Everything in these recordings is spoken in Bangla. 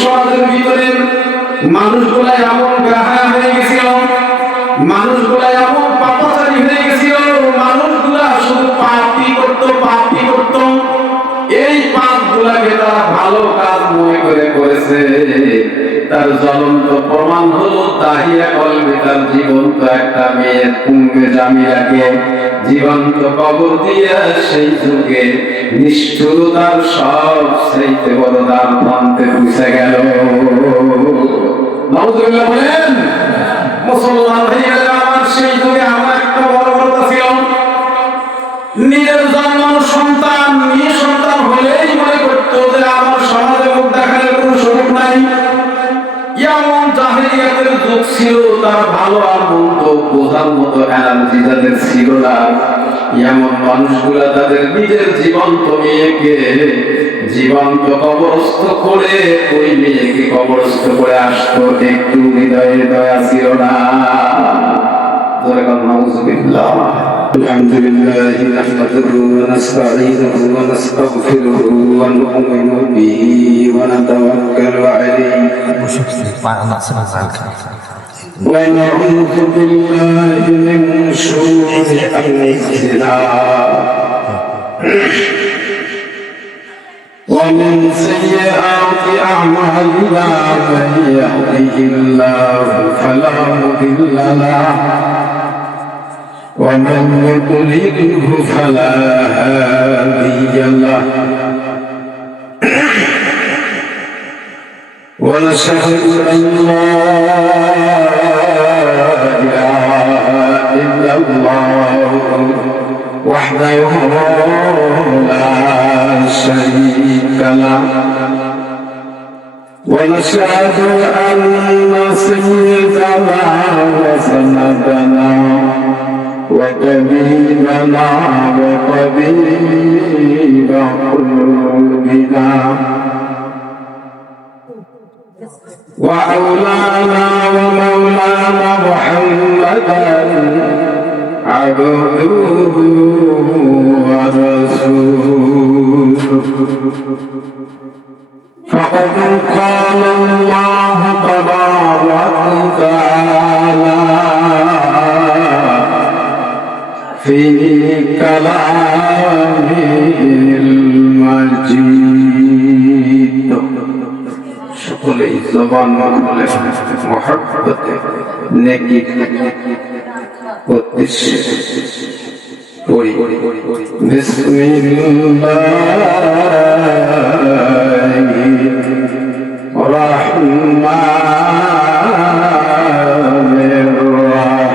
সমাজের ভিতরে মানুষগুলা এমন গাহা হয়ে গেছিল, মানুষগুলা এমন পাপাচারী হয়ে গেছিল, মানুষগুলা শুধু পাপই করত। এই পাপগুলাকে তারা ভালো কাজ মনে করে করেছে। তার জ্বলন্ত প্রমাণ হলো তাহিয়া কলবে তার জীবন্ত একটা মেয়ে উম্মে জামিলাকে জীবন্ত কবর দিয়ে সেই যুগে নিষ্ঠুরতার সব সেইতে বড় দাম প্রান্তে পৌঁছে গেল। নাউযুবিল্লাহ বলেন। মুসলমান ভাইয়েরা আমার, সেই যুগে আমার একটা বড় কথা ছিল, নিজের জন্মানো সন্তান মেয়ে সন্তান হলেই মনে করতো যে আমার সমাজে মুখ দেখানোর কোনো সুযোগ নাই। এমন জাহেলিয়াতের যুগ ছিল, তার ভালো আর মন্দ বোঝার মতো এনার্জি যাদের ছিল না। এমন মানুষগুলা তাদের নিজের জীবন্ত মেয়েকে জীবন্ত কবরস্থ করে ওই মেয়েকে কবরস্থ করে আসতো, একটু হৃদয়ে দয়া ছিল না। নাউযুবিল্লাহ। الحمد لله نحمده ونستعينه ونستغفره ونؤمن به ونتوكل عليه ونعوذ بالله من شرور أنفسنا ومن سيئات أعمالنا، من يهده الله فلا مضل له ومن يضلله فلا هادي له، ونشهد أن لا إله إلا الله وحده لا شريك له، ونشهد أن سيدنا وسندنا وطبيبنا وطبيب قلوبنا وأولانا ومولانا محمدا عبده ورسوله، فقد قال الله تبارك وتعالى في كلامه المجيد، সকলেই জবান খুলে মহব্বতে নেকি উদ্দেশ্যে পড়ি। বিসমিল্লাহির রহমানির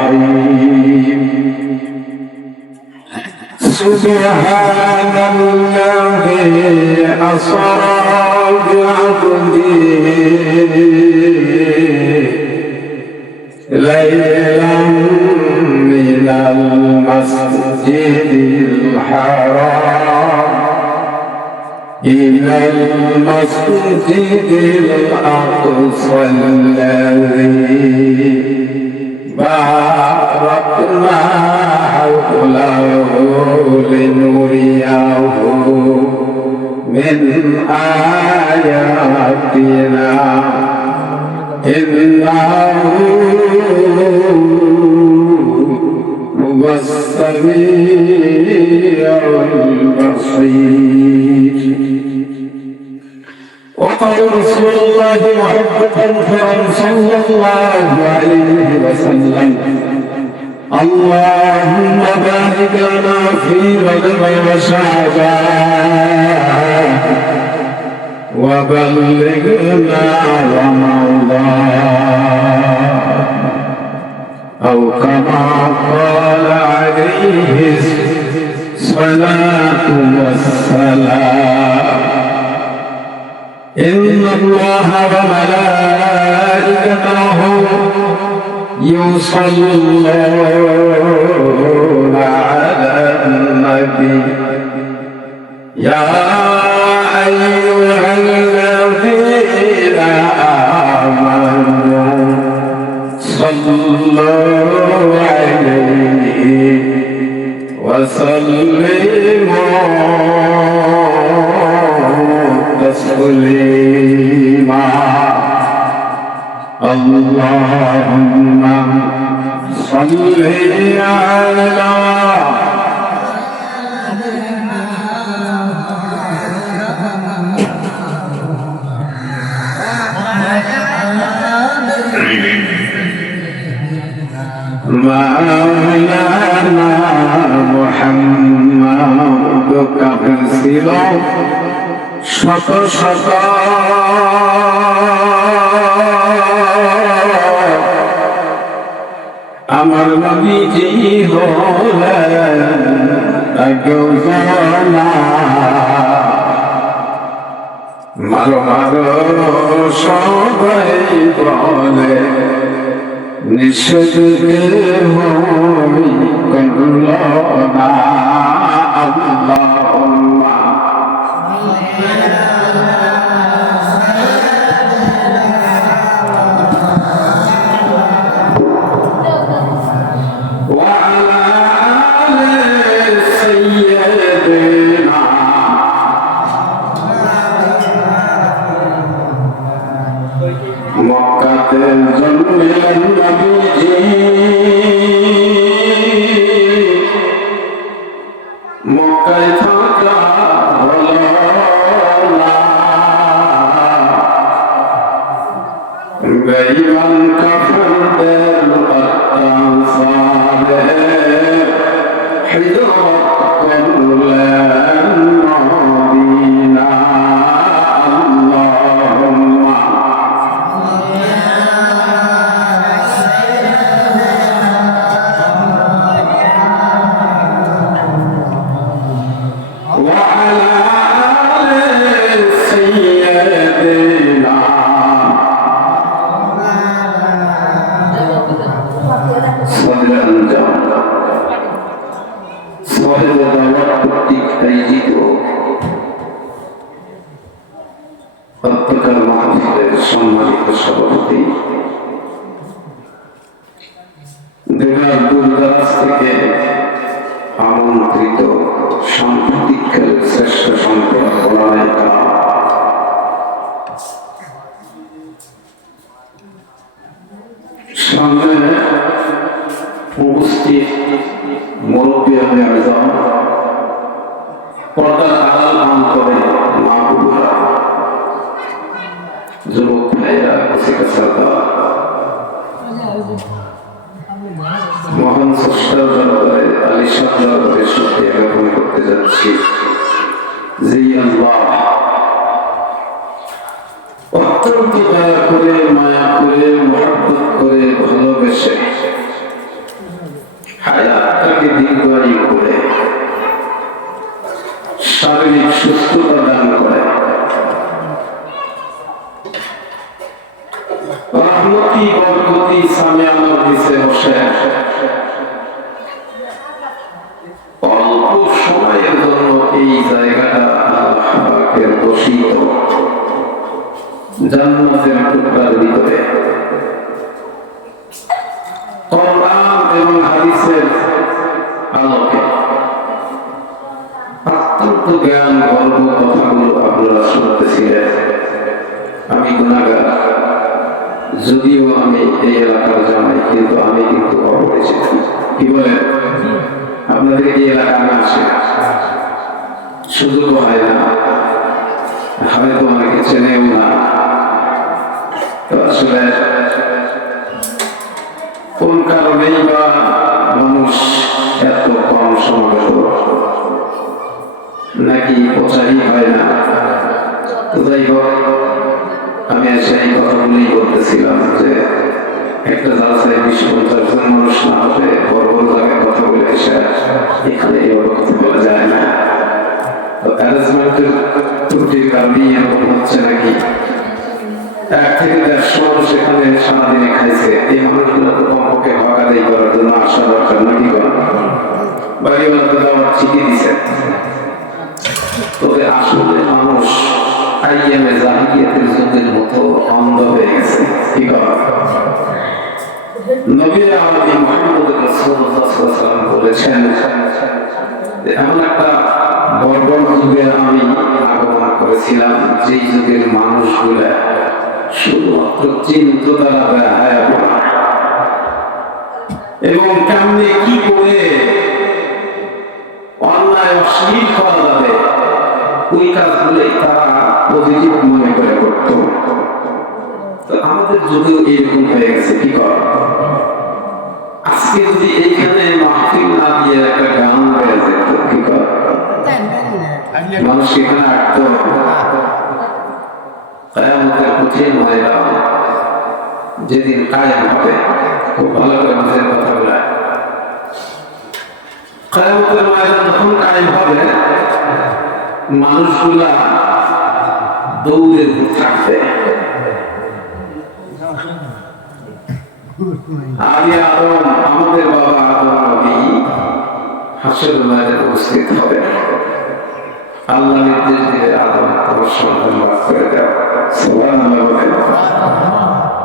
রহিম। সুবহানাল্লাযী আসরা বি'আবদিহি লাইলান মিনাল মাসজিদিল হারাম ইলাল মাসজিদিল আকসাল্লাযী বারাকনা হাওলাহু لنريه من آياتنا إنه هو السميع البصير. وقال رسول الله محبة صلى الله عليه وسلم: اللهم بارك لنا في رجب وشعبان وبلغنا رمضان، أو كما قال عليه الصلاة والسلام: إن الله وملائكته يصلون على النبي يا أيها الذين آمنوا صلوا عليه وسلموا تسليما. اللهم صل على مولانا محمد কাফের ছিল শত শত আমার নবীজি হলেন একজনা মারো মারো সবাই বলে নিষেধ হই করল না আল্লাহুম্মা وعلى آل سيدنا মক্কাতে জন্মের নবীজি মক্কায় থাকা হলো না বেঈমান কাফেরদের অত্যাচারে হিজরত করলেন মদিনা আল্লাহুম্মা وعلى آل سيدنا صلى الله صاحب دعوت কর্তৃক আয়োজিত অত্যকার মাহফিলের সম্মানিত সভাপতি দেওয়ার দূরদারাজ থেকে আমন্ত্রিত সাম্প্রতিককালের শ্রেষ্ঠ সম্পদ ওলামায়ে কেরাম, সামনে উপস্থিত মুরব্বিয়ানে আযম, পর্দার আড়াল অন্তরে মা বোনেরা, যুবক ভাইরা, কাছেরা, মহান স্রষ্টার দরবারে আলিশান দরবারে শুকরিয়া জ্ঞাপন করতে যাচ্ছি যে আল্লাহ অত্যন্ত দয়া করে, মায়া করে, মহব্বত করে, ভালোবেসে হায়াতটাকে দীর্ঘায়ু করে শারীরিক সুস্থতা দান করে, রহমতি বরকতি সামিয়ানার নিচে বসে অল্প সময়ের জন্য এই জায়গাটা আল্লাহ পাকের বসিত জান্নাতের টুকরার ভিতরে কোরআন এবং হাদিসের আলোকে অত্যন্ত জ্ঞান গর্ব কথাগুলো আপনারা শুনতেছিলেন। আমি গুনাহগার, যদিও আমি এই এলাকার জামাই, কিন্তু আমি কিন্তু অপরিচিত। কি বলেন? আপনাদের এই এলাকা না আসে, সুযোগ হয় না, হয়তো অনেকে চেনেও না। তো আসলে কোন কারণেই বা মানুষ এত কম সমাগত, নাকি প্রচারই হয় না? তো যাই হোক, আমি সেই কথাগুলোই বলতেছিলাম যে একটা জালসায় 20-50 জন মানুষ না হলে বড় বড় জায়গায় কথা বলে এসে এখানে এইভাবে কথা বলা যায় না। তো অ্যারেঞ্জমেন্টের ত্রুটির কারণেই এরকম হচ্ছে নাকি। 1 থেকে 150 মানুষ এখানে সারাদিনে খাইছে, এই মানুষগুলো তো কমপক্ষে হক আদায় করার জন্য আসা দরকার, নাকি করা বাড়িওয়ালা তো দাওয়াত ঠিকই দিছে। তবে আসলে মানুষ আইয়ামে জাহিলিয়াতের যুগের মতো অন্ধ হয়ে গেছে। কি কথা? নবী আলামিন মুহাম্মদ রাসূলুল্লাহ সাল্লাল্লাহু আলাইহি ওয়াসাল্লাম বলেছেন, এমন একটা বর্বর যুগে আমি আগমন করেছিলাম, যেই যুগের মানুষগুলা শুধুমাত্র চিন্তা তারা বেহায়া পড়া এবং কেমনে কি করে অন্যায় অশ্লীল করা যাবে ওই কাজগুলোই তারা পজিটিভ মনে করে করতো। তো আমাদের যদিও এইরকম হয়ে গেছে, কি কর আজকে যদি এইখানে মাহফিল না দিয়ে একটা গান হয়ে যেত, কি কর মানুষ এখানে আটতো কিয়ামতের কঠিন ময়দান যেদিন কায়েম হবে, খুব ভালো করে বুঝেন কথাগুলো। কিয়ামতের ময়দান যখন কায়েম হবে, মানুষগুলা দৌড়ে থাকবে। আদি আদম, আমাদের বাবা আদম নবী হাসরের ময়দানে উপস্থিত হবে। আল্লাহ নির্দেশ দিবে, আদম তোমার সন্তান ভাগ করে দাও। সুবহানাল্লাহ বলেন।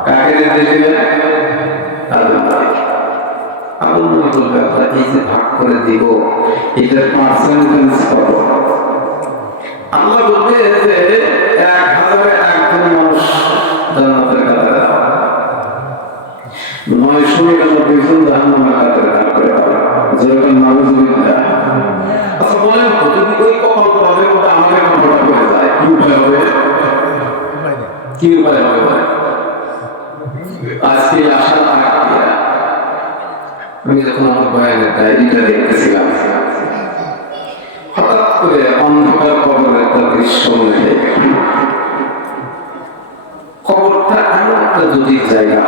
কাকে নির্দেশ দিবে? আদম নবীকে। আদম নবী বলবে, আল্লাহ এই যে ভাগ করে দিব, এটার পার্সেন্টেজ কত? আল্লাহ বলবে যে 1000-এ 1 মানুষ জান্নাতের কাতারে দাও, 999 জন জাহান্নামের কাতারে দাও করে দাও। যেরকম নাউযুবিল্লাহ। আচ্ছা বলেন তো, যদি ওই কপাল করাদের মতো আমাদের কপালটা করে যায়, কি উপায় হবে? কি উপায় হবে? আজকে আসার আগে আমি যখন আমার বয়ানের ডায়েরিটা দেখতেছিলাম, হঠাৎ করে অন্ধকার কবরের একটা দৃশ্য মনে হয়। কবরটা এমন একটা জটিল জায়গা,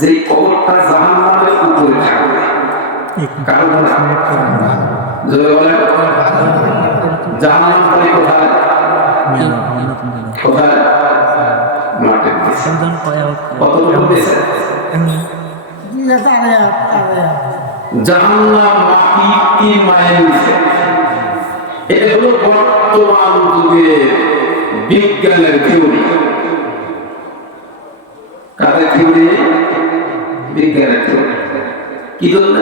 যে কবরটা জাহান্নামের উপরে থাকবে। কারণ জাহান্নাম মানে কোথায়? কোথায়? মাটির নিচে। কতটুকু নিচে? জাহান্নাম মাটির 3 মাইল নিচে। এটা হলো বর্তমান যুগের বিজ্ঞানের থিওরি। কাদের থিওরি? বিজ্ঞানের থিওরি। কি জন্য?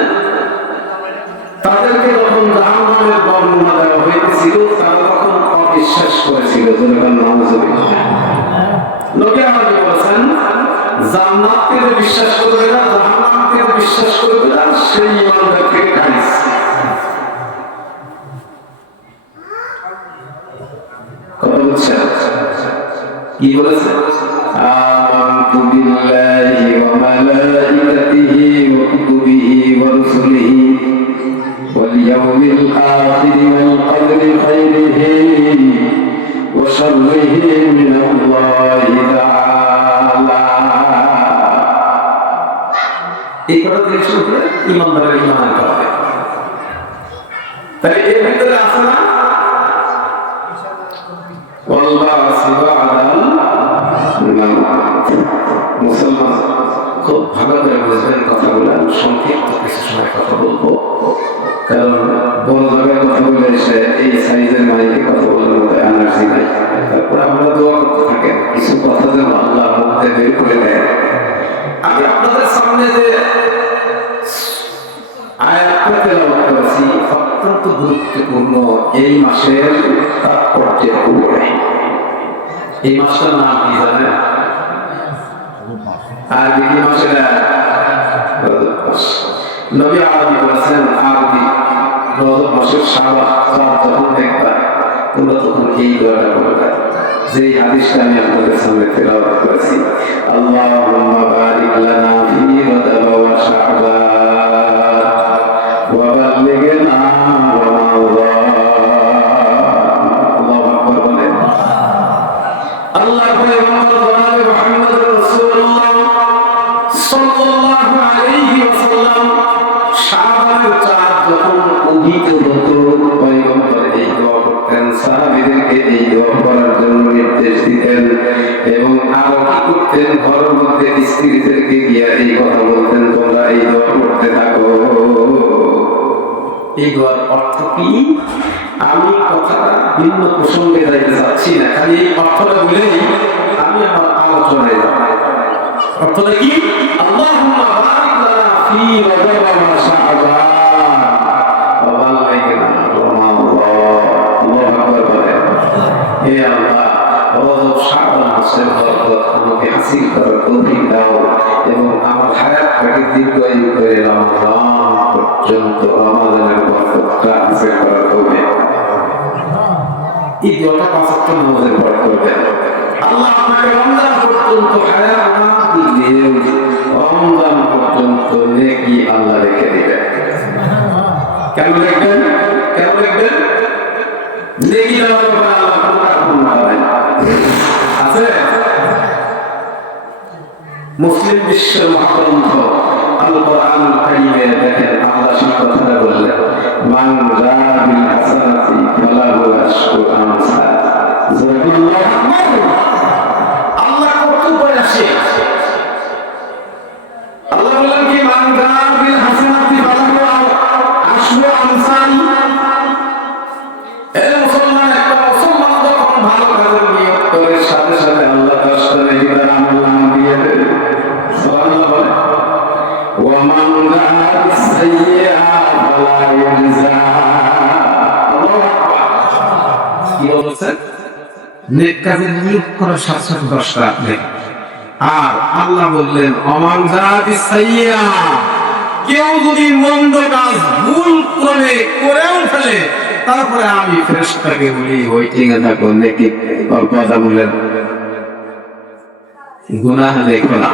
তাদেরকে যখন জাহান্নামের বর্ণনা দেওয়া হয়েছিল, তারা তখন অবিশ্বাস করেছিল। নবী আমাদের বলেছেন, জান্নাতকে বিশ্বাস করবে না, জাহান্নামকে বিশ্বাস করবে না, সেই ইমানদার থেকে খারিজ। কথা বলছেন? কি বলেছে? আমানতু বিল্লাহি ওয়া মালাইকাতিহি ওয়া কুতুবিহি ওয়া রুসুলিহি ওয়াল ইয়াউমিল আখির ওয়াল কদরি খাইরিহি ওয়া শাররিহি মিনাল্লাহি তাআলা। এই কথা দিয়ে শুরু করে ইমানদারের ঈমান আনতে হবে। তাহলে এর ভিতরে আছে না মুসলমান খুব ভালো করে বুঝবেন কথাগুলো। সংক্ষিপ্ত কিছু সময় কথা বলবো, কারণ বড় জায়গায় কথা বলে এসে এই সাইজের মাইকে কথা বলার মতো এনার্জি নাই। তারপর আমরা দোয়া করতে থাকেন, কিছু কথা যেন আল্লাহ মধ্যে বের করে দেয়। আমি আপনাদের সামনে যে আয়াতটা তেলাওয়াত করেছি, অত্যন্ত গুরুত্বপূর্ণ। এই মাসের তাৎপর্যের উপরে। এই মাসটার নাম কি জানেন? আরবি মাসের রজব মাস। নবী আরবি বলেছেন, আরবি রজব মাসের শাবান যখন দেখবা, তোমরা তখন এই দোয়াটা বলবে, যে হাদিসটা আমি আপনাদের সামনে তেলাওয়াত করেছি। আল্লাহুম্মা বারিক লানা ফি রজব ওয়া শাবান ওয়া বাল্লিগনা রমাদান। আল্লাহু আকবার বলেন। আল্লাহ জনাবে মুহাম্মদ রাসূলুল্লাহ সাল্লাল্লাহু আলাইহি ওয়াসাল্লাম শাবানের চাঁদ যখন উদিত হতো, পয়গম্বর এই দোয়া করতেন, সাহাবীদেরকে এই দোয়া করার জন্য নির্দেশ দিতেন, এবং আরো কি করতেন? ঘরের মধ্যে স্ত্রীদেরকে গিয়ে এই কথা বলতেন, তোমরা এই দোয়া করতে থাকো। এই দোয়ার অর্থ কি? আমি কথাটা ভিন্ন প্রসঙ্গে যাইতে চাচ্ছি না, খালি এই অর্থটা বলেই আমি আমার আলোচনায় যাব। অর্থটা কি? আল্লাহুম্মা বারিক লানা ফি রজব ওয়া শাবান ওয়া বাল্লিগনা রমাদান। আল্লাহু আকবার বলেন। হে আল্লাহ, রজব মাসের বরকত আমাকে হাসিল করার তৌফিক দাও এবং আমার হায়াতটাকে দীর্ঘায়ু করে রমজান পর্যন্ত রমাদানের বরকতটা হাসিল করার তৌফিক। এই দোয়াটা ৫ ওয়াক্ত নামাজের পরে করবেন। আল্লাহ আপনাকে রমজান পর্যন্ত হায়াত না দিলেও রমজান পর্যন্ত নেকি আল্লাহ রেখে দিবেন। কেন লিখবেন? কেন লিখবেন? নেকি দেওয়ার পরে আল্লাহ কোনো হয় না। আছে মুসলিম বিশ্বের মহাগ্রন্থ আল কোরআনুল কারীমে দেখেন আল্লাহ সেই কথাটা বললেন, মান জাআ বিল হাসানাতি ফালাহু আশরু আমসাল। আল্লাহ কত বলে আসে, আল্লাহ বলেন কি মান জাআ বিল হাসানাতি ফালাহু আশরু আমসাল। এ মুসলমান, একটা মুসলমান যখন ভালো কাজের নিয়ত করে সাথে সাথে আল্লাহ 10টা নেকি তার আমলনামা দিয়ে দেবে। সুবহানাল্লাহ বলে। ওয়া মান জাআ বিস সাইয়্যিআ ফালা ইউজা। আল্লাহু আকবার। কি বলছেন? নেক কাজের নিয়ত করার সাথে সাথে 10টা নেক। আর আল্লাহ বললেন ওমান জাআ বিস সাইয়্যিআ, কেউ যদি মন্দ কাজ ভুল করে করেও ফেলে তারপরে আমি ফেরেশতাকে বলি ওয়েটিং এ থাকো, নেকি কথা বলেন গুনাহ লেখো না।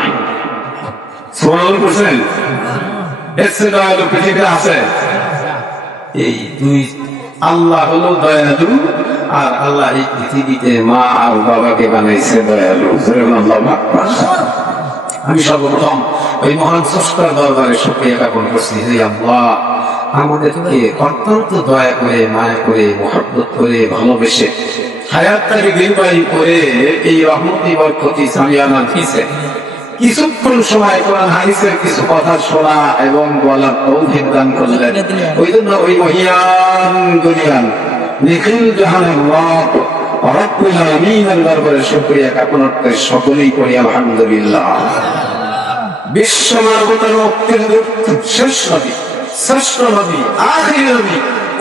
সুবহানাল্লাহ বলেন। এসে দয়ালু পৃথিবীতে আছে। এই দুই, আল্লাহ হলো দয়ালু আর আল্লাহ এই পৃথিবীতে মা আর বাবাকে বানাইছে দয়ালু। সুবহানাল্লাহ। আমি সর্বপ্রথম ওই মহান স্রষ্টার দরবারে শুকরিয়া জ্ঞাপন করছি, হে আল্লাহ আমাদেরকে অত্যন্ত দয়া করে, মায়া করে, মহব্বত করে, ভালোবেসে হায়াতটাকে দীর্ঘায়ু করে এই রহমতি বরকতি সামিয়ানা দিয়েছে। কিছুক্ষণ সময় কোরআন হাদিসের কিছু কথা শোনা এবং বলার তৌফিক দান করলেন। ওই জন্য ওই মহিয়ান দুনিয়ান নিখিল জাহানের রব রব্বুল আলামিনের দরবারে শুকরিয়া জ্ঞাপন করতে সকলেই করি আলহামদুলিল্লাহ। বিশ্ব মানবতার মুক্তির শেষ নবী, শ্রেষ্ঠ নবী, আখির নবী,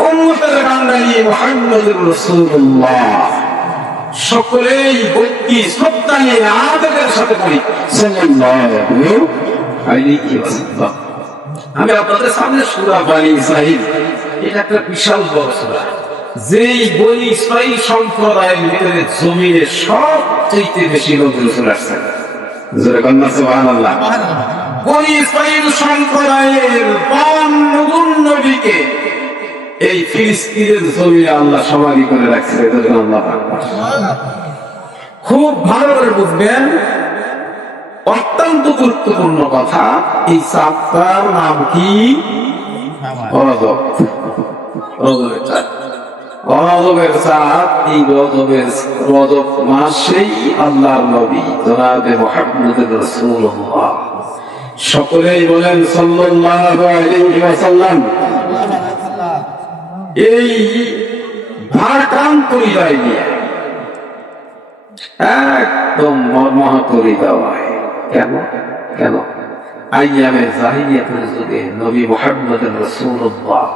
উম্মতের কান্ডারি মুহাম্মদুর রাসূলুল্লাহ সকলেই ভক্তি শ্রদ্ধা নিয়ে আদবের সাথে করি সাল্লাল্লাহু আলাইহি ওয়াসাল্লাম। আমি আপনাদের সামনে সূরা বনী ইসরাঈল, এটা একটা বিশাল বড় সূরা, যেই বনী ইসরাঈল সম্প্রদায়ের ভিতরে জমিনে সবচেয়ে বেশি নবী রাসূল আসছেন। জোরে কন্যা সুবহানাল্লাহ। বনী ইসরাঈল সম্প্রদায়ের 52 নবীকে এই ফিলিস্তিনের জমিনে আল্লাহ সমাধি করে রাখছে। আল্লাহু আকবার। খুব ভালো করে বুঝবেন, অত্যন্ত গুরুত্বপূর্ণ কথা। এই চাঁদটার নাম কি? রজব। রজবের চাঁদ, রজবের চাঁদ। এই রজব মাসেই আল্লাহর নবী জনাবে মুহাম্মদুর রাসূলুল্লাহ সকলেই বলেন সাল্লাল্লাহু আলাইহি ওয়াসাল্লাম এই ভারাক্রান্ত হৃদয় নিয়ে একদম মর্মাহত হৃদয়। কেন? কেন? আইয়ামে জাহিলিয়াতের যুগে নবী মুহাম্মদুর রাসূলুল্লাহ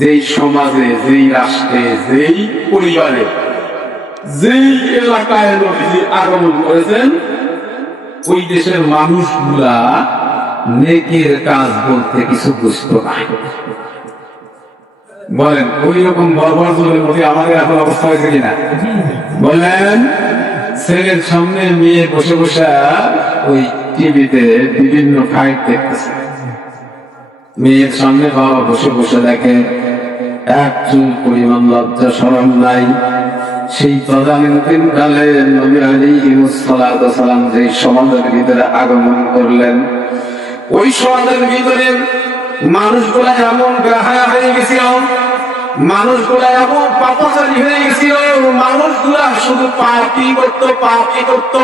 যেই সমাজে, যেই রাষ্ট্রে, যেই পরিবারে, যেই এলাকায় নবীজি আগমন করেছেন, ওই দেশের মানুষগুলা নেকের কাজ বলতে কিছু বুঝতো না। বলেন ওই রকম বর্বর যুগের মধ্যে আমাদের এখন অবস্থা হয়েছে কিনা? বলেন ছেলের সামনে মেয়ে বসে বসে ওই টিভিতে বিভিন্ন ফাইট দেখতেছে, মেয়ের সামনে বাবা বসে বসে দেখে, এক চুল পরিমাণ লজ্জা শরম নাই। সেই তদানীন্তন কালে নবী আলাইহিস সালাতু ওয়াস সালাম যে সমাজের ভিতরে আগমন করলেন, ওই সমাজের ভিতরে মানুষগুলা এমন বেহায়া হয়ে গেছিল, মানুষগুলা এমন পাপাচারী হয়ে গেছিল, মানুষগুলা শুধু পাপই করত।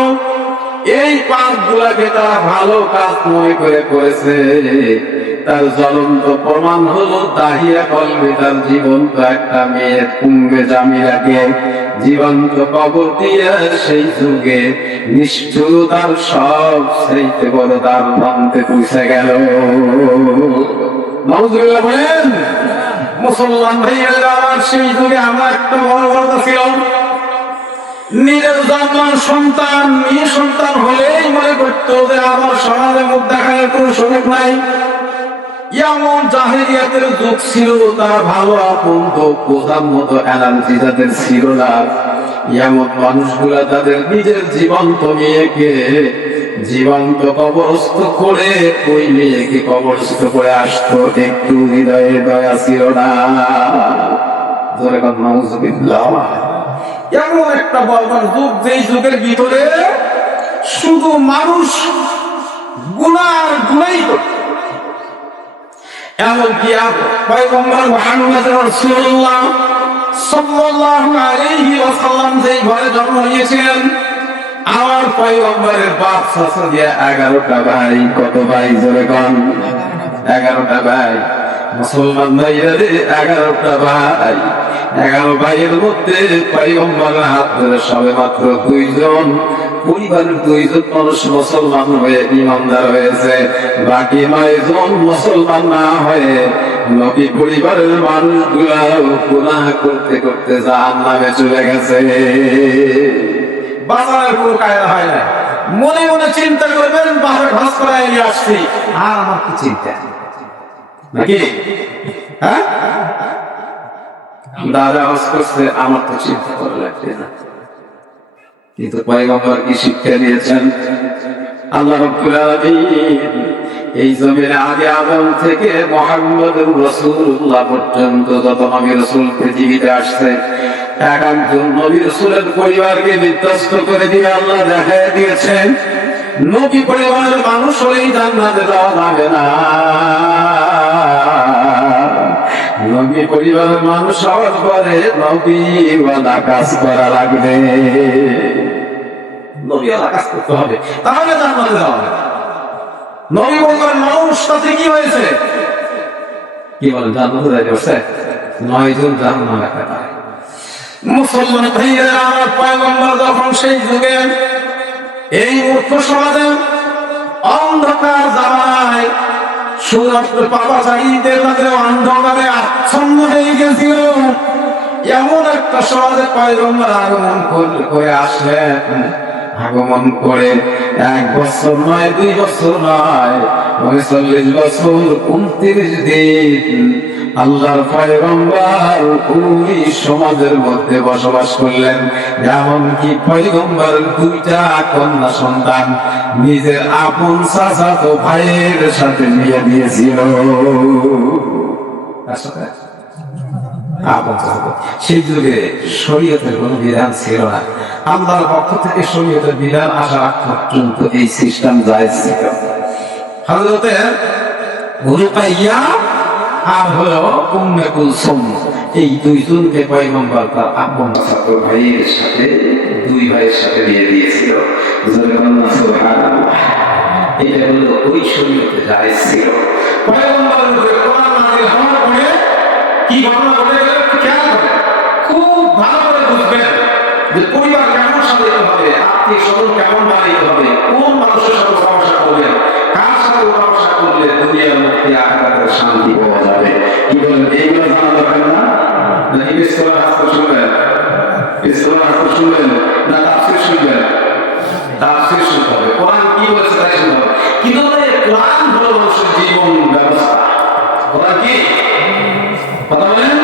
এই পাপ গুলাকে তারা ভালো কাজ মনে করে করেছে। তার জ্বলন্ত প্রমাণ হলো দাহিয়া কলবে তার জীবন্ত একটা মেয়ে কুম্বে জামিলাকে জীবন্ত কবর দিয়ে সেই যুগে নিষ্ঠুরতার সব সেইতে বড় তার প্রান্তে পৌঁছে গেল। নাউযুবিল্লাহ বলেন। মুসলমান ভাইয়েরা আমার, সেই যুগে আমরা একটা বড় ছিল, নিজের জন্মান সন্তান মেয়ে সন্তান হলেই মনে করতো যে আমার সমাজে মুখ দেখার কোনো সুযোগ নাই। এমন জাহেলিয়াতের যুগ ছিল, তার ভালো আপন তো বোঝার মতো এনার্জি যাদের ছিল না। এমন মানুষগুলা তাদের নিজের জীবন্ত মেয়েকে জীবন্ত কবরস্থ করে ওই মেয়েকে কবরস্থ করে আসতো, একটু হৃদয়ে দয়া ছিল না। এমন একটা বর্বর যুগ, যেই যুগের ভিতরে শুধু মানুষ গুনার গুনাই করত। এমনকি পয়গম্বর মুহাম্মদ রাসূলুল্লাহ সাল্লাল্লাহু আলাইহি ওয়াসাল্লাম যেই ঘরে জন্ম নিয়েছিলেন, আমার পয়গম্বরের বাপ চাচা দিয়ে 11টা ভাই। কত ভাই জোরে কোন? 11টা ভাই। মুসলমান ভাইরা রে, 11টা ভাই। 11 ভাইয়ের মধ্যে পয়গম্বরের হাত ধরে সবে মাত্র 2 জন, পরিবারের 2 জন মানুষ মুসলমান হয়ে ইমানদার হয়েছে। বাকি 9 জন মুসলমান না হয়ে নবী পরিবারের মানুষগুলা গুনাহ করতে করতে জাহান্নামে চলে গেছে। বাজারের কোনো কায়দা হয় না। মনে মনে চিন্তা করবেন, বাজার ঘাস করায় নিয়ে আসছি, আর আমার কি চিন্তা নাকি? হ্যাঁ, দাদা হজ করছে, আমার তো চিন্তা করা লাগবে না। কিন্তু পয়গম্বর কি শিক্ষা দিয়েছেন? আল্লাহ রাব্বুল আলামিন এই জমিনে আগে আদম থেকে মুহাম্মদুর রাসূলুল্লাহ পর্যন্ত যত নবী রাসূল পৃথিবীতে আসছে, একজন নবী রাসূলের পরিবারকে বিধ্বস্ত করে দিয়ে আল্লাহ দেখায় দিয়েছেন, নবী পরিবারের মানুষ হলেই জান্নাতে যাওয়া যাবে না। নবী পরিবারের মানুষ হওয়ার পরে নবীওয়ালা কাজ করা লাগবে, নবীওয়ালা কাজ করতে হবে, তাহলে জান্নাতে যাওয়া যাবে। নবী পরিবারের মানুষ তাতে কি হয়েছে? কি বলেন, জান্নাতে যাইতে পারছে? 9 জন জাহান্নামে কাটায়। মুসলমান ভাইয়েরা, আমার পয়গম্বর যখন সেই যুগে এই মূর্খ সমাজে অন্ধকার জামানায় শুধুমাত্র পাপাচারীদের মাঝে অন্ধকারে আচ্ছন্ন হয়ে গেছিল, এমন একটা সমাজে পয়গম্বর আগমন করে আসলেন। আগমন করে 1 বছর নয়, 2 বছর নয়, 39 বছর 29 দিন আল্লাহর পয়গম্বর ওই সমাজের মধ্যে বসবাস করলেন। এমনকি পয়গম্বর 2টা কন্যা সন্তান নিজের আপন চাচাতো ভাইয়ের সাথে বিয়ে দিয়েছিল। সেই যুগে শরীয়তের কোন বিধান ছিল না। আল্লাহর পক্ষ থেকে শরীয়তের বিধান আসার আগ পর্যন্ত এই সিস্টেম জায়েজ ছিল। হযরতে রুকাইয়া আর হলো উম্মে কুলসুম, এই 2 জনকে পয়গম্বর তার আপন চাচাতো ভাইয়ের সাথে 2 ভাইয়ের সাথে বিয়ে দিয়েছিল। সুবহানাল্লাহ। এটা হলো ওই শরীয়তে জায়েজ ছিল। পয়গম্বরের উপরে কোরআন নাযিল হওয়ার পরে কি ঘটনা ঘটে গেল খেয়াল করে খুব ভালো করে বুঝবেন যে পরিবার কেমন সাজাতে হবে, আত্মীয় স্বজন কেমন বানাইতে হবে, কোন মানুষের সাথে সমস্যা করবেন, কার সাথে সমস্যা করলে দুনিয়ার মধ্যে আখিরাতের শান্তি পাওয়া যাবে। কি বলেন, এইগুলো জানা দরকার না? নাকি বিসমিল্লাহ আসতে শুনবেন? বিসমিল্লাহ আসতে শুনবেন না তাফসীর শুনবেন? তাফসীর শুনতে হবে। কোরআন কি বলেছে তাই শুনতে হবে। কিন্তু কোরআন হলো মানুষের জীবন ব্যবস্থা। কোরআন কি কথা বলেন?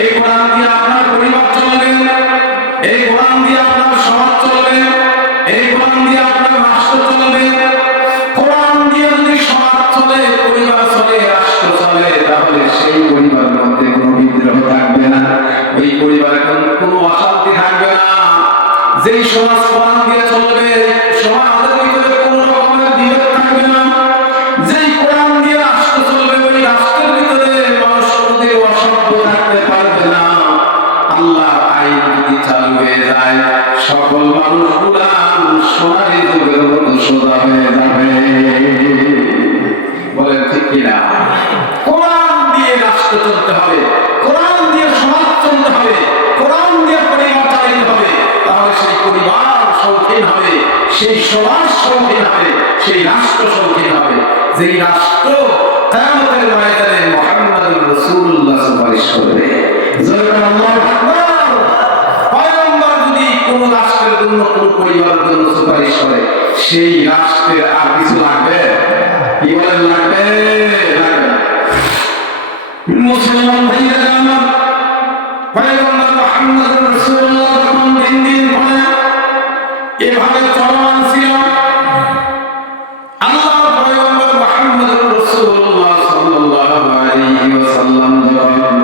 এই কোরআন দিয়ে আপনার পরিবার চলবে, এই কোরআন দিয়ে আপনার সমাজ চলবে, এই কোরআন দিয়ে আপনার রাষ্ট্র চলবে। কোরআন দিয়ে যদি সমাজ চলে, পরিবার চলে, রাষ্ট্র চলে, তাহলে সেই পরিবারের মধ্যে কোনো বিদ্রোহ থাকবে না, ওই পরিবারে কোনো অশান্তি থাকবে না। যেই সমাজ কোরআন দিয়ে চলবে, সমাজের ভিতরে কোনো রকমের বিভেদ থাকবে না। যেই কোরআন দিয়ে রাষ্ট্র চলবে, ওই রাষ্ট্রের ভিতরে মানুষ কোনোদিন অসভ্য থাকতে পারবে না। আল্লাহর আইন যদি চালু হয়ে যায়, সকল মানুষগুলা সোনালী যুগের মতো সোজা হয়ে যাবে। বলেন ঠিক কিনা? কোরআন দিয়ে রাষ্ট্র চলতে হবে, কোরআন দিয়ে সমাজ চলতে হবে, কোরআন দিয়ে পরিবার চালাতে হবে, তাহলে সেই পরিবার শৌখিন হবে, সেই সমাজ শৌখিন হবে, সেই রাষ্ট্র শৌখিন হবে। যেই রাষ্ট্র কিয়ামতের ময়দানে মুহাম্মদুর রাসূলুল্লাহ সুপারিশ করবে। আল্লাহু আকবার। পয়গম্বর যদি কোনো জন্য কোন পরিবারের জন্য সুপারিশ করে, সেই রাষ্ট্রের আর কিছু লাগবে? কি বলেন, লাগবে? লাগবে না। মুসলমান ভাইরা আমার, পয়গম্বর মুহাম্মদ রাসূলুল্লাহ যখন দিন দিন করে এভাবে চলমান ছিল, আল্লাহর পয়গম্বর মুহাম্মদ রাসূলুল্লাহ সাল্লাল্লাহু আলাইহি ওয়াসাল্লাম যখন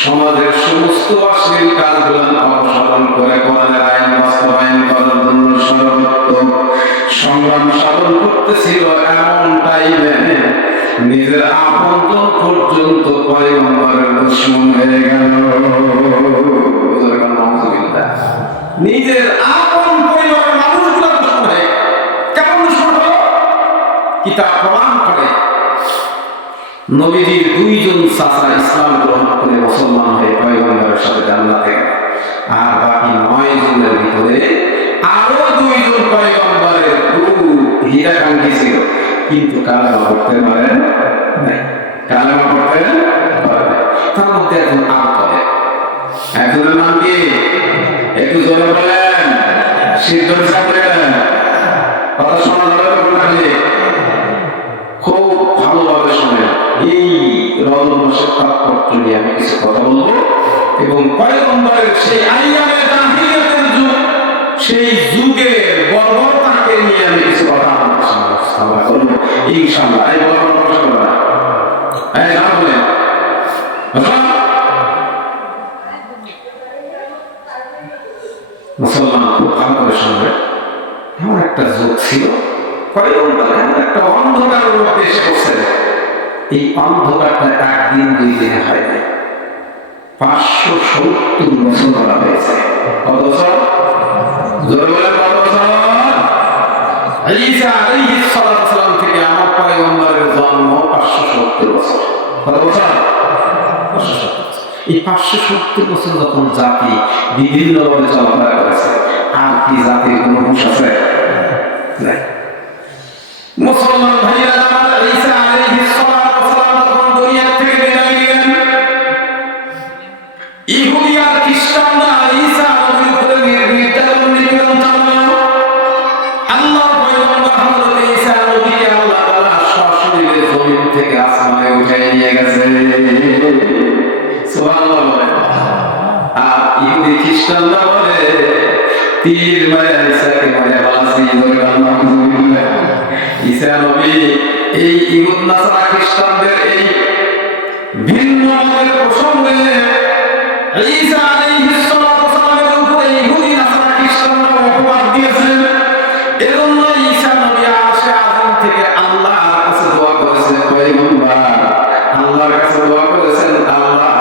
সমাজের সমস্ত অশ্লীল কাজগুলো অপসারণ করে কোরআনের আইন বাস্তবায়ন করার জন্য সর্বোত্তম সংগ্রাম সাধন করতেছিল, এমন টাইমে নিজের আপনজন পর্যন্ত পয়গম্বরের দুশমন হয়ে গেল। নিজের আপন পরিবারের মানুষগুলো দুশমন হয়ে গেল। কেমন দুশমন হলো? কিতাব প্রমাণ করে নবীজির দুইজন চাচা ইসলাম গ্রহণ করে মুসলমান হয়ে পয়গম্বরের সাথে জান্নাতে গেল, আর বাকি 9 জনের ভিতরে আরো 2 জন পয়গম্বরের হীরাকাঙ্ক্ষী ছিল, কিন্তু কালেমা পড়তে পারেন নাই। কালেমা পড়তে পারে নাই। তার মধ্যে একজন আবু তালেব। একজনের নাম কি? একটু জোরে বলেন। সিদ্ধ সামনে কথা শোনা যাবে তো? কোনখানে খুব ভালোভাবে শোনেন। এই রমজান মাসের তাৎপর্য নিয়ে আমি কিছু কথা বলবো, এবং পয়গম্বরের সেই আইয়ামে জাহিলিয়াতের যুগ, সেই যুগের বর্বরতাকে নিয়ে আমি কিছু কথা আপনাদের সামনে উপস্থাপন করব ইনশাআল্লাহ। এই বর্বরতা প্রশ্ন করা, এই নাম বলেন। মুসলমান খুব ভালো করে শুনবে। এমন একটা যুগ ছিল, পয়গম্বর এমন একটা অন্ধকারের মধ্যে এসে বসে, এই অন্ধকারটা একদিন 2 দিনে হয় না, 570 বছর করা হয়েছে। কত বছর? জোরে বলেন, কত বছর? ঈসা আলাইহিস সালাম থেকে আমার পয়গম্বরের জন্ম 570 বছর। কত বছর? 570 বছর। এই 570 বছর যখন জাতি বিভিন্নভাবে চলাফেরা করেছে, আর কি জাতির কোনো হুঁশ আছে? নাই। মুসলমান ভাইরা আমার, ঈসা আলাইহিস সালাম যখন দুনিয়া থেকে বিদায় নিলেন, ইহুদি আর খ্রিস্টানরা ঈসা নবীর উপরে নির্যাতন চালালো। আল্লাহ পয়গম্বর হযরত ঈসা নবীকে আল্লাহ তাআলা সশরীরে জমিন থেকে আসমানে উঠিয়ে নিয়ে গেছে। সুবহানাল্লাহ। আর ইহুদি খ্রিস্টানরা বলে তীর মারে ঈসাকে মারে বাঁচি। আলহামদুলিল্লাহ। ঈসা নবী এই ইহুদ নাসারা খ্রিস্টানদের এই ভিন্ন মতের প্রসঙ্গে ঈসা আলাইহিস সালামের উপরে ইহুদি নাসারা খ্রিস্টানরা অপবাদ দিয়েছেন। এজন্য ঈসা নবী আরশে আযম থেকে আল্লাহর কাছে দোয়া করেছেন, পয়গম্বর আল্লাহর কাছে দোয়া করেছেন, আল্লাহ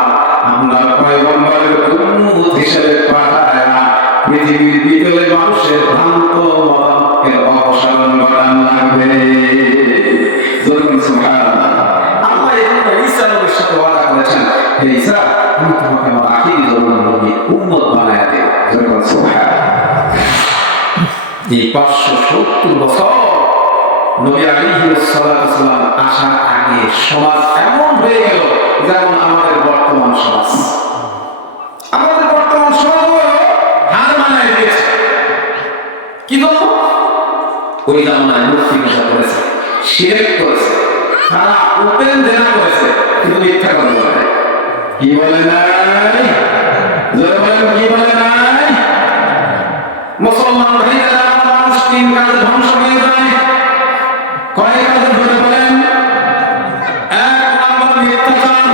আপনার পয়গম্বরের উম্মত হিসেবে পাঠায়া পৃথিবীর ভিতরে মানুষের ভ্রান্ত মতকে অপসারণ করা লাগবে। সুবহানাল্লাহ। আল্লাহ এজন্য ঈসা নবীর সাথে ওয়াদা করেছেন, হে ঈসা, আমি তোমাকে আমার আখিরি জমানার নবী উম্মত বানায়া দেব। সুবহানাল্লাহ। এই 570 বছর নবী আলাইহিস সালাম আসার আগে সমাজ এমন হয়ে গেল যেমন আমাদের বর্তমান সমাজ। আমাদের বর্তমান সমাজ হার মানায় দিয়েছে। কি জন্য? ওই জামানায় মূর্তি পূজা করেছে, শিরক করেছে, তারা ওপেন জেনা করেছে, কিন্তু মিথ্যা কথা বলে। কি বলে নাই? জোরে বলেন, কি বলে নাই? মুসলমান ভাইরা, মানুষ 3 কাজে ধ্বংস হয়ে যায়। কয় কাজে? ধরে বলেন। 1 নম্বর মিথ্যাচার।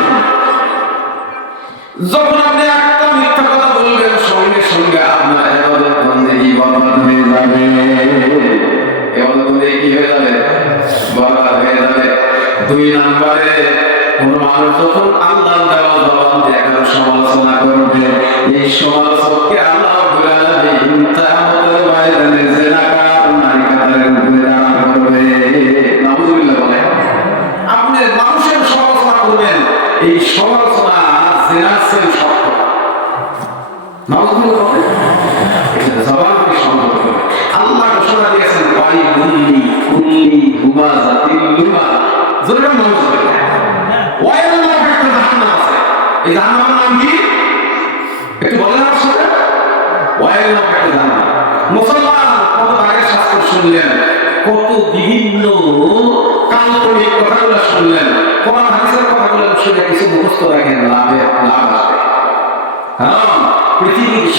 যখন আপনি একটা মিথ্যা কথা বলবেন, সঙ্গে সঙ্গে আপনার ইবাদত বন্দেগী বরবাদ হয়ে যাবে। ইবাদত বন্দেগী কি হয়ে যাবে? বরবাদ হয়ে যাবে। 2 নম্বরে কোন মানুষ যখন আল্লাহর দেওয়া জবান দিয়ে কারো সমালোচনা করবে, এই সমালোচককে আল্লাহ রাব্বুল আলামিন কিয়ামতের ময়দানে জিনাকার নারীকাদের উপরে দাঁড় করবে। নাউযুবিল্লাহ বলেন। আপনি মানুষের সমালোচনা করবেন, এই সমালোচনা জিনার চেয়ে শক্ত। নাউযুবিল্লাহ বলেন। এটা জবানকে সংযত করবে। আল্লাহ ঘোষণা দিয়েছেন, ওয়াইলুল্লি কুল্লি হুমাযাতিল লুমাযা। জোরে বলেন, নাউযুবিল্লাহ। ওয়াইল নামক একটা জাহান্নাম আছে। এই জাহান্নামের নাম কি? একটু বলেন আমার সাথে। ওয়াইল নামক একটা জাহান্নাম।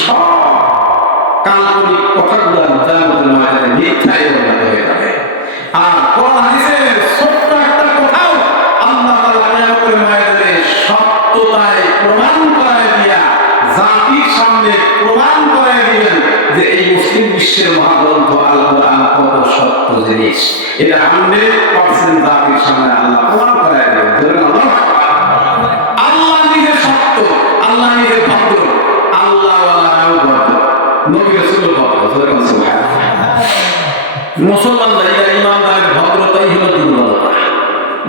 সব কাল্পনিক কথাগুলো কিয়ামতের ময়দানে মিথ্যায় পরিণত হয়ে যাবে। আর কোরআন হাদিসের ছোট্ট একটা কথাও আল্লাহ তাআলা কিয়ামতের ময়দানে সত্যতায় প্রমাণ করায় দিয়া জাতির সামনে প্রমাণ করায় দিবেন যে এই মুসলিম বিশ্বের মহাগ্রন্থ আল কোরআন কত সত্য জিনিস। এটা 100% জাতির সামনে আল্লাহ প্রমাণ করায় দিবেন। আল্লাহ নিজে সত্য, আল্লাহ নিজে ভদ্র, আল্লাহ ওয়ালাও ভদ্র, নবী রাসূল ভদ্র। মুসলমান যারা ইমানদারের ভদ্রতাই হলো দুর্বলতা।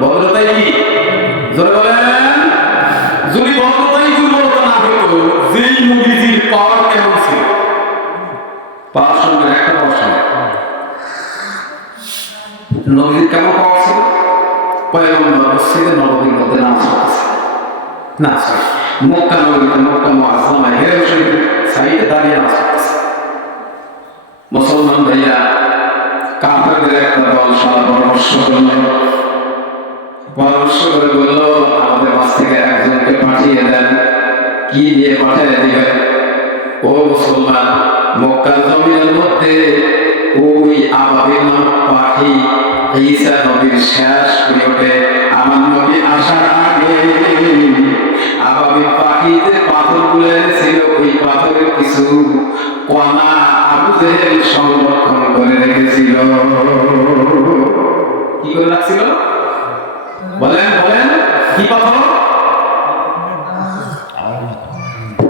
ভদ্রতাই কি? জোরে বলেন। যদি ভদ্রতাই দুর্বলতা না হতো, যেই নবীজির পাওয়ার কেমন ছিল? পাওয়ার সঙ্গে একটা প্রশ্ন, নবীজির কেমন পাওয়ার ছিল? পয়গম্বর মসজিদে নববীর মধ্যে নামাজ পড়তেছে, না সরি মক্কা নববীতে মক্কা মুআজ্জামায় হেরেম শরীফের সাইডে দাঁড়িয়ে নামাজ পড়তেছে। মুসলমান ভাইয়া কাফেরদের একটা দল সারা পরামর্শ করে বলল, আমাদের মাঝ থেকে একজনকে পাঠিয়ে দেন। কি দিয়ে পাঠিয়ে দিবেন? ও মুসলমান, মক্কার জমিনের মধ্যে ওই আবাবিল নামক পাখি ঈসা নবীর শেষ পিরিয়ডে আমার নবী আসার আগে আবাবিল পাখি যে পাথরগুলো এনেছিল, ওই পাথরের কিছু কণা আবু জেহেল সংরক্ষণ করে রেখেছিল। কি করে রাখছিল? বলেন বলেন, কি পাথর?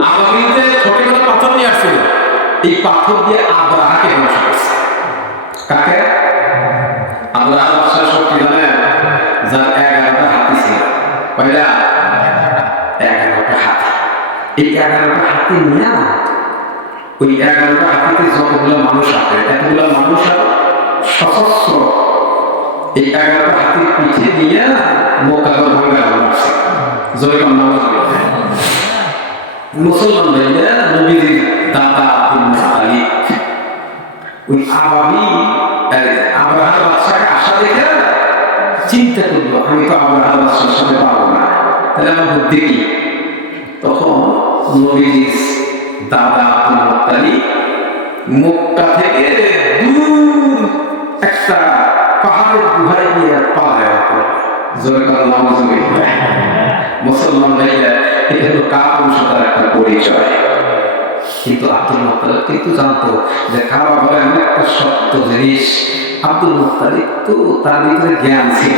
আবাবিলতে ছোট ছোট পাথর নিয়ে আসছিল। এই পাথর দিয়ে আব্রাহাকে ধ্বংস করছে। কাকে? আব্রাহা বাদশাহ শক্তি জানেন? যার 11টা হাতি ছিল। কয়টা? 11টা হাতি। এই 11টা হাতি নিয়ে ওই 11টা হাতিতে যতগুলো মানুষ আছে, এতগুলো মানুষ সশস্ত্র এই 11টা হাতির পিঠে নিয়ে মক্কা ভাঙ্গা হচ্ছে। জয়গান নামাজ মুসলমান ভাইরা নবীজির দাদা আব্দুল মুত্তালিব ওই আব্রাহার বাদশাকে আশা দেখে চিন্তা করলো, আমি তো আব্রাহার বাদশার সাথে পাবো না, তাহলে আমার বুদ্ধি কি? তখন নবীজির দাদা আব্দুল মুত্তালিব মক্কা থেকে দূর একটা পাহাড়ের গুহায় গিয়ে পালায়। মুসলমান ভাইরা, এটা হলো কাপুরুষতার একটা পরিচয়। কিন্তু আব্দুল মুত্তালিব কিন্তু জানতো যে খাওয়া হলো এমন একটা সত্য জিনিস। আব্দুল মুত্তালিব তো তার ভিতরে জ্ঞান ছিল,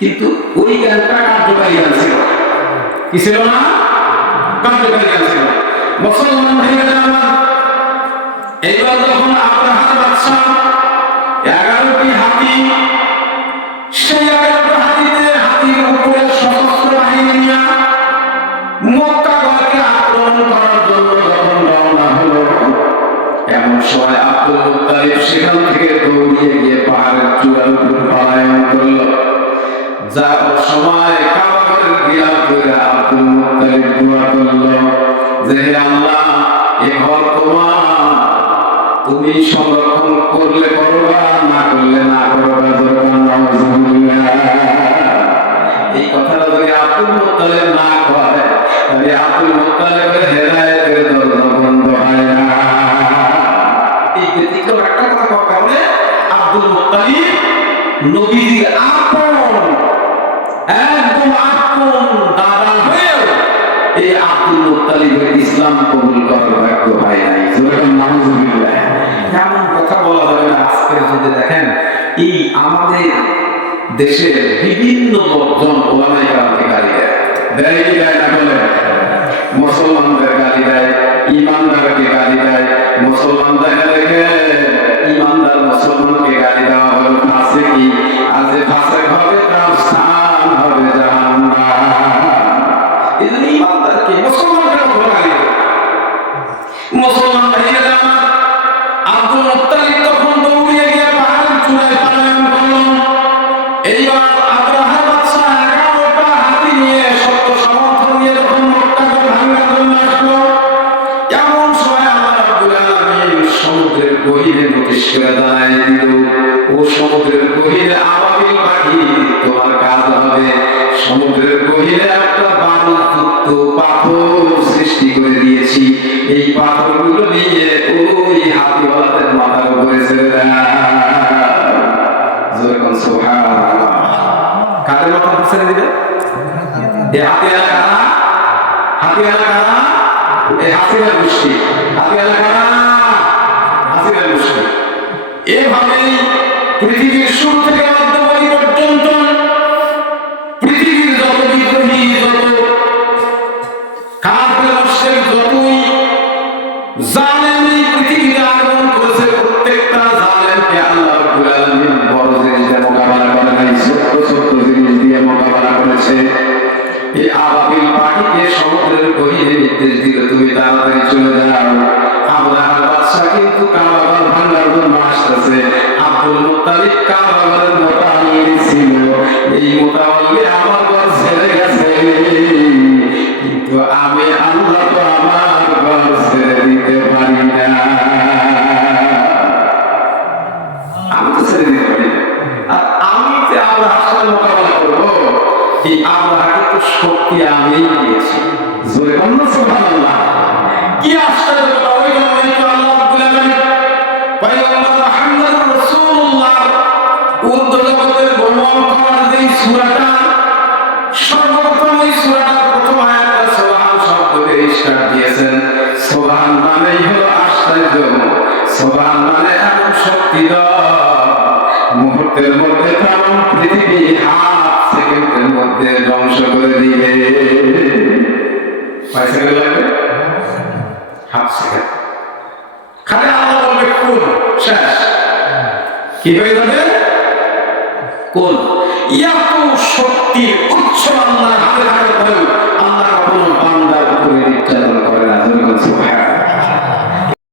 কিন্তু ওই জ্ঞানটা কার্যকারী জ্ঞান ছিল। কি ছিল না? কার্যকারী জ্ঞান ছিল। মুসলমান ভাইরা, এইবার যখন আব্রাহার বাদশা 11টি হাতি, সেই 11টা হাতিতে হাতির উপরে সশস্ত্র বাহিনী নিয়ে মক্কা গড়কে আক্রমণ করার জন্য যখন রওনা হলো, এমন সময় আব্দুল মুত্তালিব সেখান থেকে দৌড়িয়ে গিয়ে পাহাড়ের চূড়ার উপর পলায়ন করল। যাওয়ার সময় কাবাগরের গিলাফ করে আব্দুল মুত্তালিব দোয়া করল যে হে আল্লাহ, এ ঘর তোমার, তুমি সংরক্ষণ করলে করবা, না করলে না করবা। এই কথাটা যদি আব্দুল মুত্তালিব না করে, তাহলে আব্দুল মুত্তালিবের হেদায়েতের দরজা বন্ধ হয় না। এই ব্যতিক্রম একটা কথা কওয়ার কারণে আব্দুল মুত্তালিব নবীজির আপন, একদম আপন দাদা হয়েও এই আব্দুল মুত্তালিবের ইসলাম কবুল করার ভাগ্য হয় নাই। নাউযুবিল্লাহ। এমন কথা বলা যাবে না। আজকের যদি দেখেন, এই আমাদের দেশে বিভিন্ন লোকজন ওলামায়ে কেরামকে গালি দেয়, দেয় কি দেয় না? বলে মুসলমানদের গালি দেয়, ইমানদারকে গালি দেয়। মুসলমান দেখা দেখে ইমানদার মুসলমানকে গালি দেওয়া হলো ফাসিকি, আর যে ফাসিক হবে তার স্থান হবে জাহান্নাম। এজন্য ইমানদারকে মুসলমানরা গালি দেয়। মুসলমান ভাইয়েরা আমার, আব্দুল মুত্তালিব তখন দৌড়িয়ে গিয়ে পাহাড়ের চূড়ায় পলায়ন করল। এইবার আব্রাহা বাদশা 11টা হাতি নিয়ে শক্ত সমর্থন নিয়ে যখন মক্কাকে ভাঙার জন্য আসলো, এমন সময় আল্লাহ রাব্বুল আলামিন সমুদ্রের গহীরে নোটিশ করে জানায় দিল, ও সমুদ্রের গহীরে আবাবিল পাখি, তোমার কাজ হবে সমুদ্রের গহীরে একটা বারুদযুক্ত কত পাথর সৃষ্টি করে দিয়েছি, এই পাথরগুলো নিয়ে ওই হাতিওয়ালাদের মাথার উপরে ছেড়ে দাও। জোরে কোন সুবহানাল্লাহ। কাদের মাথার উপরে ছেড়ে দিবে? এই হাতিওয়ালা কারা? হাতিওয়ালা কারা? এই হাসিনা গোষ্ঠী। হাতিওয়ালা কারা? হাসিনা গোষ্ঠী। এভাবেই পৃথিবীর শুরু থেকে মধ্যবর্তী পর্যন্ত পৃথিবীর যত বিদ্রোহী, যত কাফের মুশরিক, যতই জালেম এই পৃথিবীতে আগমন করেছে, প্রত্যেকটা জালেমকে আল্লাহ রাব্বুল আলামিন বড় জিনিস দিয়ে মোকাবেলা করে নাই, ছোট্ট ছোট্ট জিনিস দিয়ে মোকাবেলা করেছে। এই আবাবিল পাখিকে সমুদ্রের গভীরে নির্দেশ দিল, তুমি তাড়াতাড়ি চলে যাও। আবরাহার বাদশা কিন্তু কাবাঘর ভাঙার জন্য আসতেছে। আব্দুল মুত্তালিব কাবাঘরের মোতাওয়াল্লি ছিল, এই মোতাওয়াল্লি আমার ঘর ছেড়ে গেছে, কিন্তু আমি আল্লাহ তো আমার ঘর ছেড়ে দিতে পারি না। আমি তো ছেড়ে দিতে পারি না, আর আমি যে আবরাহার সাথে মোকাবেলা করবো, এই আবরাহাকে তো শক্তি আমিই দিয়েছি। জোরে বলুন সুবহানাল্লাহ। কি আশ্চর্য কথা! ওই জন্যই তো আল্লাহ রাব্বুল আলামিন পয়গম্বর মুহাম্মদ রাসূলুল্লাহ উর্দু জগতের ভ্রমণ করার যে সূরাটা, সর্বপ্রথম ওই সূরাটার প্রথম আয়াতটা সুবহান শব্দ দিয়ে স্টার্ট দিয়েছেন। সুবহান মানেই হলো আশ্চর্য, সুবহান মানে এমন শক্তি মুহূর্তের মধ্যে কারণ পৃথিবী হাফ সেকেন্ডের মধ্যে ধ্বংস করে দিবে। কয় সেকেন্ড লাগবে? Half second. খালি আল্লাহ বলবে কুল, শেষ। কি হয়ে যাবে? কুল। এত